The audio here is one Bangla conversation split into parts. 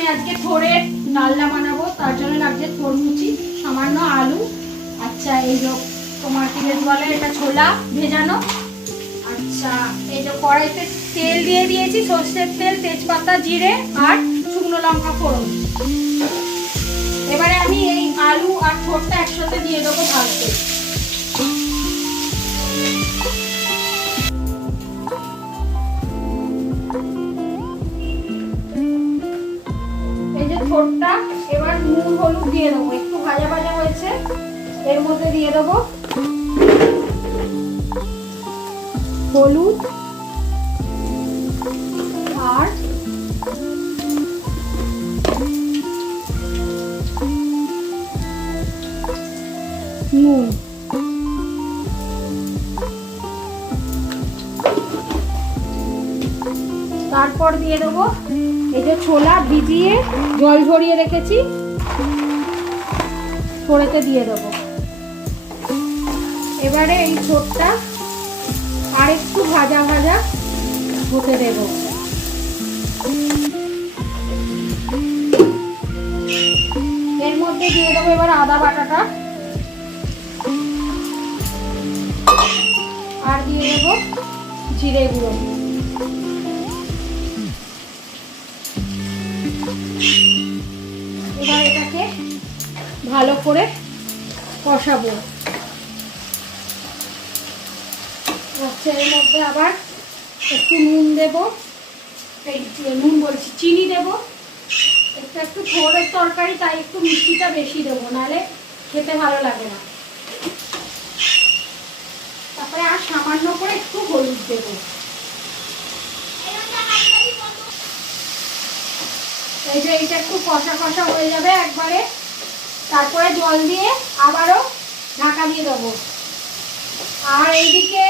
আমি আজকে থোড়ের ডালনা বানাবো, তার জন্য লাগছে থোড় কুচি, সামান্য আলু। আচ্ছা এই যে তোমার কি বেশ বলে এটা, ছোলা ভেজানো। আচ্ছা এই যে কড়াইতে তেল দিয়ে দিয়েছি, সর্ষের তেল, তেজপাতা, জিরে আর শুকনো লঙ্কা ফোড়ন। এবারে আমি এই আলু আর থোড়টা একসাথে দিয়ে দেবো ভাজতে। এই যে থোড়টা এবার নুন হলুদ দিয়ে দেবো, একটু ভাজা ভাজা হয়েছে, এর মধ্যে দিয়ে দেবো হলুদ আর নুন। তারপর দিয়ে দেবো এই যে ছোলা ভিজিয়ে জল ঝরিয়ে রেখেছি, থোড়েতে দিয়ে দেবো। এবারে এই থোড়টা আর একটু ভাজা ভাজা হতে দেব। এর মধ্যে দিয়ে দেবো এবার আদা বাটাটা, আর দিয়ে দেবো জিরে গুঁড়ো। এবার এটাকে ভালো করে কষাবো। আচ্ছা এর মধ্যে আবার একটু নুন দেবো, এই নুন বলছি চিনি দেবো, একটু থোড়ের তরকারি তাই একটু মিষ্টিটা বেশি দেবো, নাহলে খেতে ভালো লাগে না। তারপরে আর সামান্য করে একটু হলুদ দেবো। এই যে এইটা একটু কষা কষা হয়ে যাবে একবারে, তারপরে জল দিয়ে আবারও ঢাকা দিয়ে দেবো। আর এইদিকে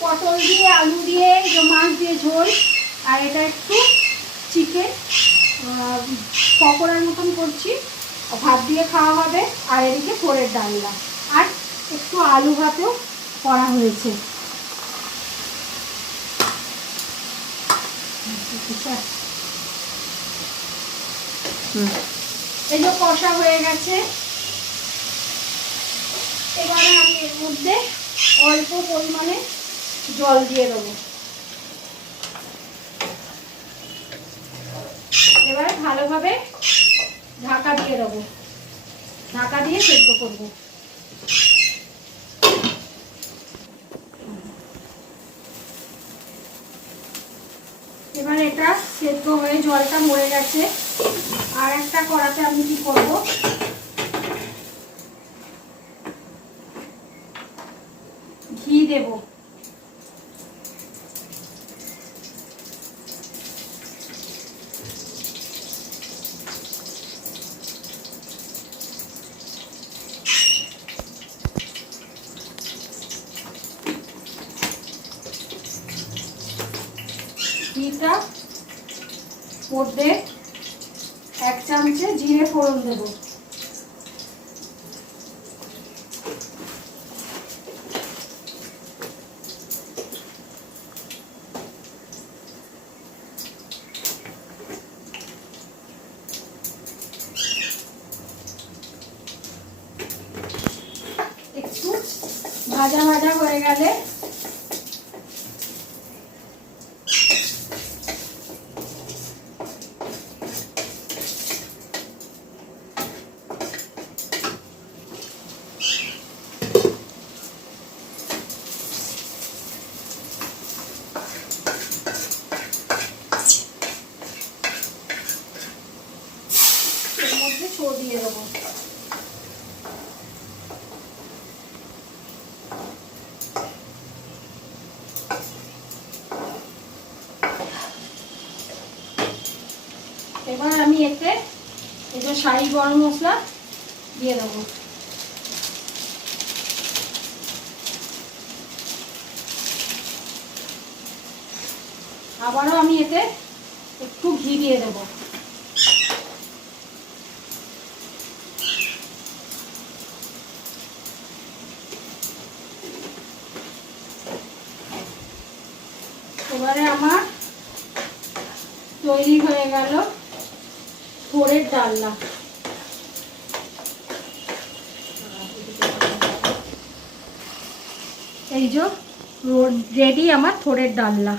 পটল দিয়ে আলু দিয়ে মাছ দিয়ে ঝোল, আর এটা একটু চিকেন পকোড়ার মতন করছি, ভাত দিয়ে খাওয়া হবে। আর এদিকে থোড়ের ডালনা আর একটু আলু ভাতও করা হয়েছে। এই যে কষা হয়ে গেছে, এবারে আমি এর মধ্যে অল্প পরিমাণে জল দিয়ে দেবো। এবারে ভালোভাবে ঢাকা দিয়ে দেবো, ঢাকা দিয়ে সেদ্ধ করব। এবার এটা সেদ্ধ হয়ে জলটা মরে গেছে। আর একটা কড়াতে আমি কি করব, ঘি দেব। ঘিটা মধ্যে 1 চামচে জিরে ফোড়ন দেব। একটু ভাজা ভাজা হয়ে গেলে দিয়ে দেবো। এবার আমি এতে এই যে শাহি গরম মশলা দিয়ে দেবো। আবারও আমি এতে একটু ঘি দিয়ে দেবো। এবারে আমার তৈরি হয়ে গেল থোড়ের ডালনা। এই যে রেডি আমার থোড়ের ডালনা।